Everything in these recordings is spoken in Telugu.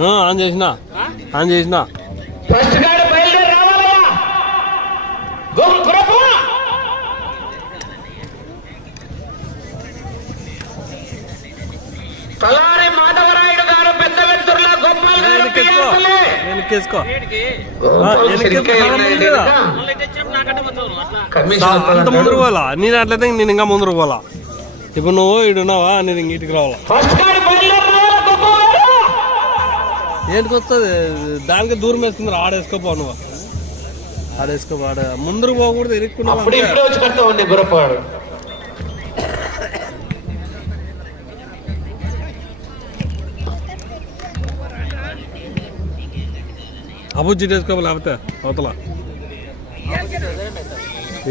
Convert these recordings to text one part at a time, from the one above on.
ఆ, ఆన్ చేసిన. ఆన్ చేసిన. తలారి మాధవరాయుడు గారు పెద్ద వెత్తుర్ల వెనకేసుకో అంత ముందు. పోవాలా? నేను అట్లయితే నేను ఇంకా ముందు పోవాలా? ఇప్పుడు నువ్వు ఇడు ఉన్నావా? నేను ఇంక ఇటుకు రావాలా? ఏంటికి వస్తుంది దానికి దూరం వేసుకుందరు ఆడేసుకోపో నువ్వు. ఆడేసుకోపో ఆడ ముందరు పోకూడదు ఇరుక్కున్నావు అబుజ్జి వేసుకోపో లేకపోతే అవతల.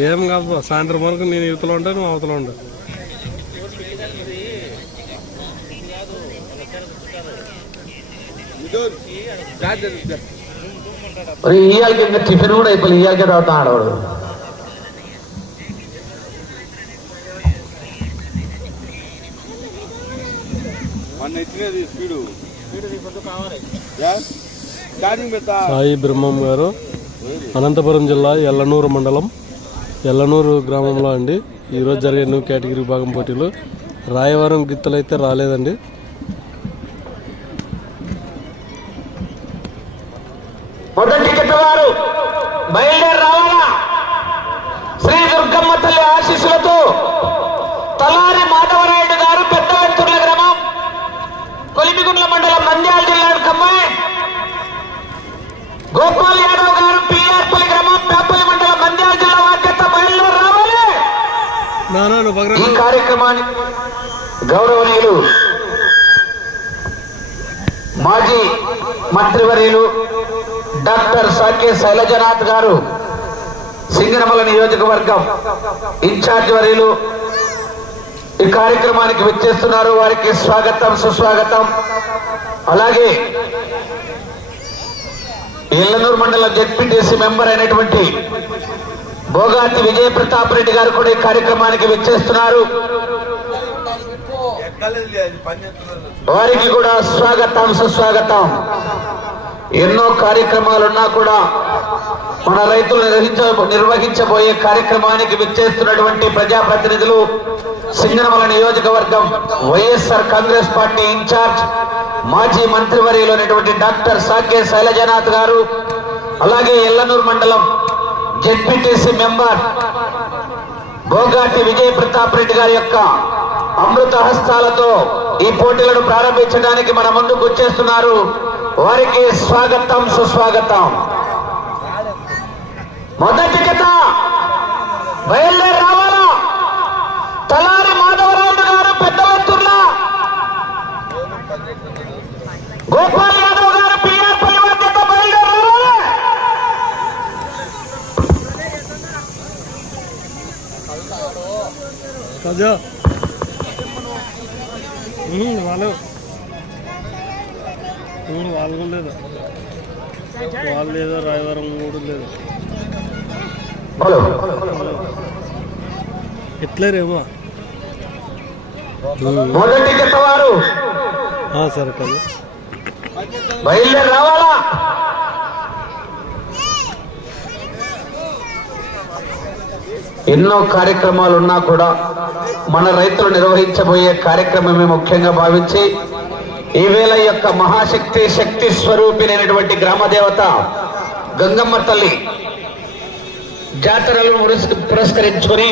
ఏం కాదు. సాయంత్రం వరకు నేను యువతలో ఉంటా నువ్వు అవతల మరి ఇయ్యాలకి ఇంకా టిఫిన్ కూడా అయిపోయి ఇయ్యాలకే తాగుతా ఆడవాడు సాయి బ్రహ్మం గారు అనంతపురం జిల్లా ఎల్లనూరు మండలం ఎల్లనూరు గ్రామంలో అండి ఈరోజు జరిగే న్యూ కేటగిరీ విభాగం పోటీలు రాయవరం గిత్తలు అయితే రాలేదండి. మొదటి వారు బయలుదేరి రావాలా శ్రీ దుర్గమ్మ తల్లి ఆశీస్సులతో తలారి మాధవరాయుడు గారు పెద్ద వెంతుర్ల గ్రామం కొలిమిగుండ్ల మండలం నంద్యాల జిల్లా కమ్మాయి గోపాల్ యాదవ్ గారు పిఆర్పల్లి గ్రామం పేపల్లి మండలం నంద్యాల జిల్లా బాధ్యత బయలుదేరి రావాలి ఈ కార్యక్రమాన్ని గౌరవనీయులు మాజీ మంత్రివర్యులు డాక్టర్ సాకే శైలజనాథ్ గారు సింగనమల నియోజకవర్గం ఇన్ఛార్జ్ వర్యులు ఈ కార్యక్రమానికి విచ్చేస్తున్నారు. వారికి స్వాగతం సుస్వాగతం. అలాగే ఇల్లనూరు మండలం జెడ్పీటీసీ మెంబర్ అయినటువంటి భోగాతి విజయ ప్రతాప్ రెడ్డి గారు కూడా ఈ కార్యక్రమానికి విచ్చేస్తున్నారు. వారికి కూడా స్వాగతం సుస్వాగతం. ఎన్నో కార్యక్రమాలున్నా కూడా మన రైతులు నిర్వహించ నిర్వహించబోయే కార్యక్రమానికి విచ్చేస్తున్నటువంటి ప్రజాప్రతినిధులు సింగనమల నియోజకవర్గం వైఎస్ఆర్ కాంగ్రెస్ పార్టీ ఇన్ఛార్జ్ మాజీ మంత్రివర్యులైనటువంటి డాక్టర్ సాకే శైలజనాథ్ గారు అలాగే ఎల్లనూరు మండలం జెడ్పీటీసీ మెంబర్ భోగాటి విజయ ప్రతాప్ రెడ్డి గారి యొక్క అమృత హస్తాలతో ఈ పోటీలను ప్రారంభించడానికి మన ముందుకు వచ్చేస్తున్నారు. వారికి స్వాగతం సుస్వాగతం. మొదటి కథ బయలుదేరి రావాలా తలారి మాధవరాయుడు గారు పెద్ద గోపాల్ యాదవ్ గారు పిఆర్ పరివార్ జత బయలుదేరి రావాలి వాళ్ళు. ఉమ్, వాళ్ళు కూడా లేదు. వాళ్ళు లేదో రాయవరం కూడా లేదు. ఎట్లేరేమో సరే కదా బయలుదేరి రావాలా? ఎన్నో కార్యక్రమాలు ఉన్నా కూడా మన రైతులు నిర్వహించబోయే కార్యక్రమమే ముఖ్యంగా భావించి ఈవేళ యొక్క మహాశక్తి శక్తి స్వరూపిణైనటువంటి గ్రామదేవత గంగమ్మ తల్లి జాతరలను పురస్కరించుకొని